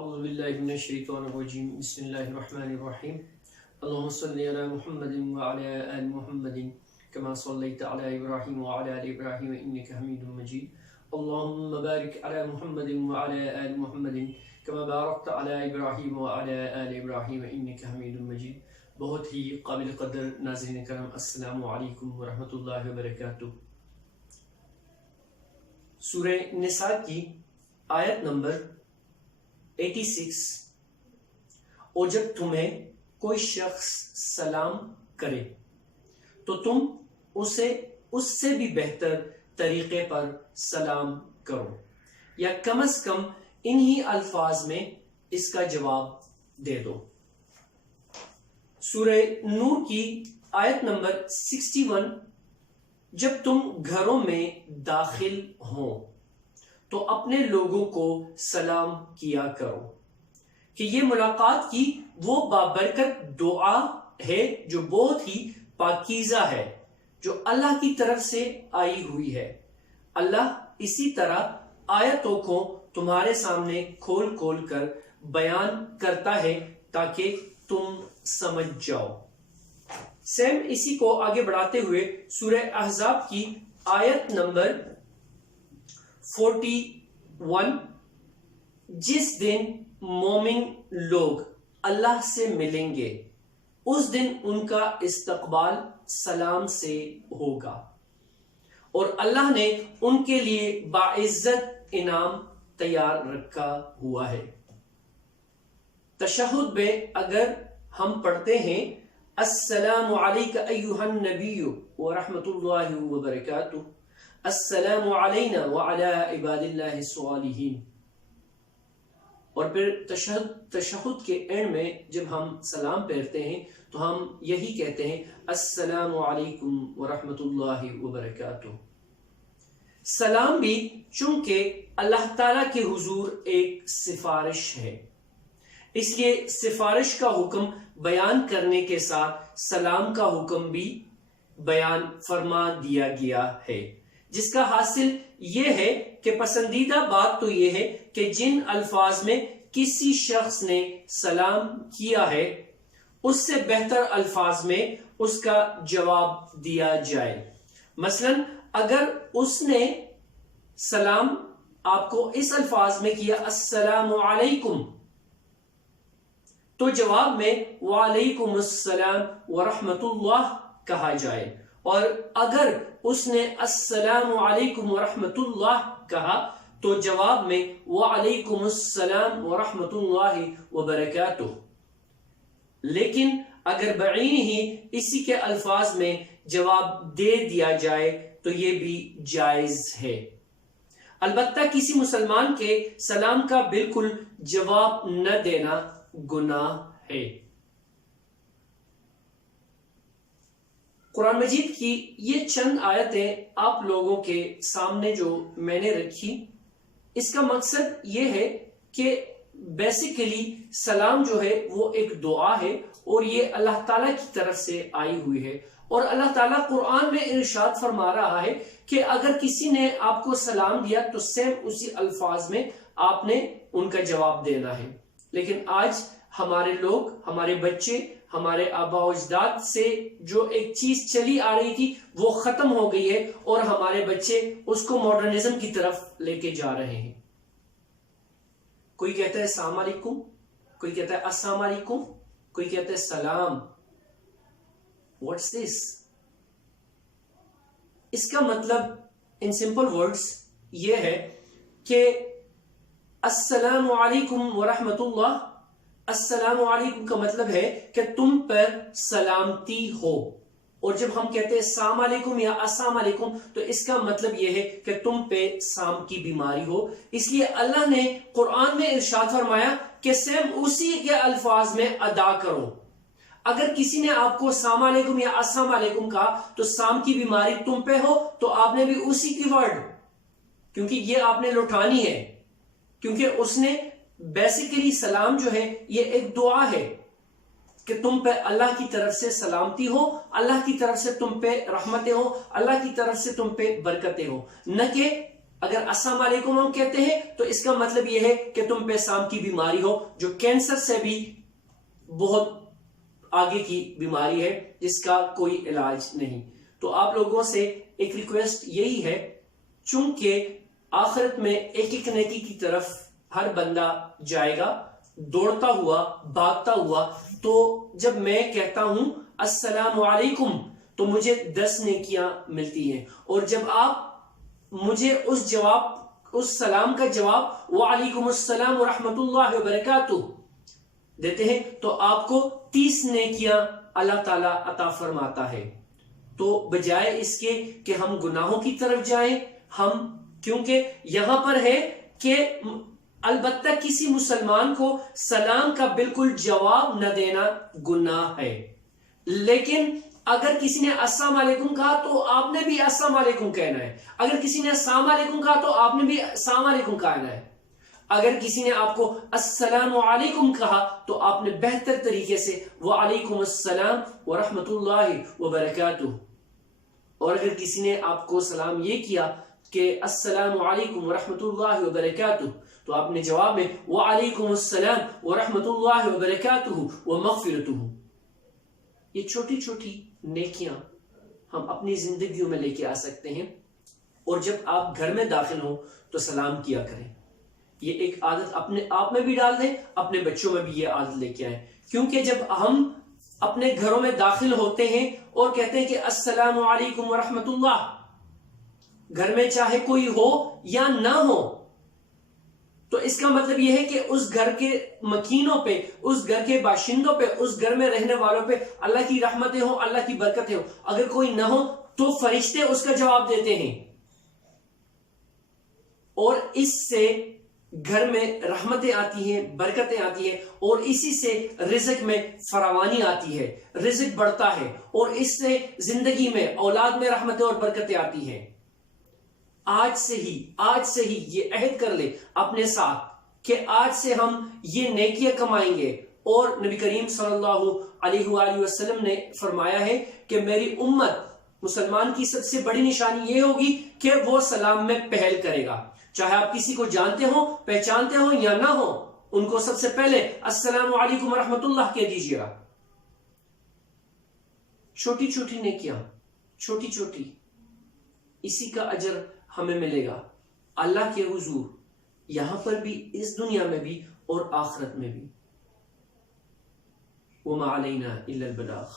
اعوذ باللہ من الشیطان الرجیم بسم اللہ الرحمن الرحیم اللہم صلی علی محمد وعلی آل محمد کما صلیت علی ابراہیم وعلی آل ابراہیم انک حمید مجید اللہم بارک علی محمد وعلی آل محمد کما بارکت علی ابراہیم وعلی آل ابراہیم انک حمید مجید۔ بہت ہی قابل قدر ناظرین کرام، السلام علیکم ورحمۃ اللہ وبرکاتہ۔ سورہ نساء کی آیت نمبر 86، اور جب تمہیں کوئی شخص سلام کرے تو تم اسے اس سے بھی بہتر طریقے پر سلام کرو، یا کم از کم انہی الفاظ میں اس کا جواب دے دو۔ سورہ نور کی آیت نمبر 61، جب تم گھروں میں داخل ہوں تو اپنے لوگوں کو سلام کیا کرو، کہ یہ ملاقات کی وہ بابرکت دعا ہے جو بہت ہی پاکیزہ ہے، جو اللہ کی طرف سے آئی ہوئی ہے۔ اللہ اسی طرح آیتوں کو تمہارے سامنے کھول کھول کر بیان کرتا ہے تاکہ تم سمجھ جاؤ۔ سیم اسی کو آگے بڑھاتے ہوئے سورہ احزاب کی آیت نمبر 41، جس دن مومن لوگ اللہ سے ملیں گے اس دن ان کا استقبال سلام سے ہوگا، اور اللہ نے ان کے لیے باعزت انعام تیار رکھا ہوا ہے۔ تشہد میں اگر ہم پڑھتے ہیں السلام علیک ایھا النبی ورحمۃ اللہ وبرکاتہ، السلام علینا وعلی عباد اللہ الصالحین، اور پھر تشہد کے اینڈ میں جب ہم سلام پھیرتے ہیں تو ہم یہی کہتے ہیں السلام علیکم ورحمۃ اللہ وبرکاتہ۔ سلام بھی چونکہ اللہ تعالیٰ کے حضور ایک سفارش ہے، اس لیے سفارش کا حکم بیان کرنے کے ساتھ سلام کا حکم بھی بیان فرما دیا گیا ہے، جس کا حاصل یہ ہے کہ پسندیدہ بات تو یہ ہے کہ جن الفاظ میں کسی شخص نے سلام کیا ہے اس سے بہتر الفاظ میں اس کا جواب دیا جائے۔ مثلا اگر اس نے سلام آپ کو اس الفاظ میں کیا السلام علیکم، تو جواب میں وعلیکم السلام ورحمۃ اللہ کہا جائے، اور اگر اس نے السلام علیکم ورحمۃ اللہ کہا تو جواب میں وعلیکم السلام ورحمۃ اللہ وبرکاتہ۔ لیکن اگر بعین ہی اسی کے الفاظ میں جواب دے دیا جائے تو یہ بھی جائز ہے۔ البتہ کسی مسلمان کے سلام کا بالکل جواب نہ دینا گناہ ہے۔ قرآن مجید کی یہ چند آیتیں آپ لوگوں کے سامنے جو میں نے رکھی، اس کا مقصد یہ ہے کہ بیسیکلی سلام جو ہے وہ ایک دعا ہے، اور یہ اللہ تعالیٰ کی طرف سے آئی ہوئی ہے، اور اللہ تعالیٰ قرآن میں ارشاد فرما رہا ہے کہ اگر کسی نے آپ کو سلام دیا تو سیم اسی الفاظ میں آپ نے ان کا جواب دینا ہے۔ لیکن آج ہمارے لوگ، ہمارے بچے، ہمارے آباء و اجداد سے جو ایک چیز چلی آ رہی تھی وہ ختم ہو گئی ہے، اور ہمارے بچے اس کو ماڈرنزم کی طرف لے کے جا رہے ہیں۔ کوئی کہتا ہے السلام علیکم، کوئی کہتا ہے السلام علیکم، کوئی کہتا ہے سلام۔ What's this? اس کا مطلب ان سمپل ورڈز یہ ہے کہ السلام علیکم ورحمۃ اللہ، السلام علیکم کا مطلب ہے کہ تم پر سلامتی ہو، اور جب ہم کہتے ہیں السلام علیکم یا السلام علیکم تو اس کا مطلب یہ ہے کہ تم پہ سام کی بیماری ہو۔ اس لیے اللہ نے قرآن میں ارشاد فرمایا کہ سیم اسی کے الفاظ میں ادا کرو۔ اگر کسی نے آپ کو السلام علیکم یا السلام علیکم کہا تو سام کی بیماری تم پہ ہو تو آپ نے بھی اسی کی ورڈ، کیونکہ یہ آپ نے لوٹانی ہے، کیونکہ اس نے بیسیکلی سلام جو ہے یہ ایک دعا ہے کہ تم پہ اللہ کی طرف سے سلامتی ہو، اللہ کی طرف سے تم پہ رحمتیں ہو، اللہ کی طرف سے تم پہ برکتیں ہو، نہ کہ اگر السلام علیکم ہم کہتے ہیں تو اس کا مطلب یہ ہے کہ تم پہ سام کی بیماری ہو، جو کینسر سے بھی بہت آگے کی بیماری ہے جس کا کوئی علاج نہیں۔ تو آپ لوگوں سے ایک ریکویسٹ یہی ہے، چونکہ آخرت میں ایک ایک نیکی کی طرف ہر بندہ جائے گا دوڑتا ہوا، بھاگتا ہوا، تو جب میں کہتا ہوں السلام علیکم تو مجھے 10 نیکیاں ملتی ہیں، اور جب آپ مجھے اس سلام کا جواب وعلیکم السلام ورحمۃ اللہ وبرکاتہ دیتے ہیں تو آپ کو 30 نیکیاں اللہ تعالیٰ عطا فرماتا ہے۔ تو بجائے اس کے کہ ہم گناہوں کی طرف جائیں، کیونکہ یہاں پر ہے کہ البتہ کسی مسلمان کو سلام کا بالکل جواب نہ دینا گناہ ہے، لیکن اگر کسی نے السلام علیکم کہا تو آپ نے بھی السلام علیکم کہنا ہے، اگر کسی نے السلام علیکم کہا تو آپ نے بھی السلام علیکم کہنا ہے، اگر کسی نے آپ کو السلام علیکم کہا تو آپ نے بہتر طریقے سے وعلیکم السلام ورحمۃ اللہ وبرکاتہ، اور اگر کسی نے آپ کو سلام یہ کیا کہ السلام علیکم ورحمۃ اللہ وبرکاتہ تو آپ نے جواب میں وعلیکم السلام ورحمۃ اللہ وبرکاتہ ومغفرتہ۔ یہ چھوٹی چھوٹی نیکیاں ہم اپنی زندگیوں میں لے کے آ سکتے ہیں، اور جب آپ گھر میں داخل ہوں تو سلام کیا کریں۔ یہ ایک عادت اپنے آپ میں بھی ڈال دیں، اپنے بچوں میں بھی یہ عادت لے کے آئیں، کیونکہ جب ہم اپنے گھروں میں داخل ہوتے ہیں اور کہتے ہیں کہ السلام علیکم ورحمۃ اللہ، گھر میں چاہے کوئی ہو یا نہ ہو، تو اس کا مطلب یہ ہے کہ اس گھر کے مکینوں پہ، اس گھر کے باشندوں پہ، اس گھر میں رہنے والوں پہ اللہ کی رحمتیں ہوں، اللہ کی برکتیں ہوں۔ اگر کوئی نہ ہو تو فرشتے اس کا جواب دیتے ہیں، اور اس سے گھر میں رحمتیں آتی ہیں، برکتیں آتی ہیں، اور اسی سے رزق میں فراوانی آتی ہے، رزق بڑھتا ہے، اور اس سے زندگی میں اولاد میں رحمتیں اور برکتیں آتی ہیں۔ آج سے ہی یہ عہد کر لے اپنے ساتھ کہ آج سے ہم یہ نیکیاں کمائیں گے، اور نبی کریم صلی اللہ علیہ وآلہ وسلم نے فرمایا ہے کہ میری امت مسلمان کی سب سے بڑی نشانی یہ ہوگی کہ وہ سلام میں پہل کرے گا، چاہے آپ کسی کو جانتے ہو، پہچانتے ہو یا نہ ہو، ان کو سب سے پہلے السلام علیکم ورحمۃ اللہ کہہ دیجیے گا۔ چھوٹی چھوٹی نیکیاں، چھوٹی چھوٹی، اسی کا اجر ہمیں ملے گا اللہ کے حضور، یہاں پر بھی، اس دنیا میں بھی اور آخرت میں بھی۔ وما علینا الا البلاغ۔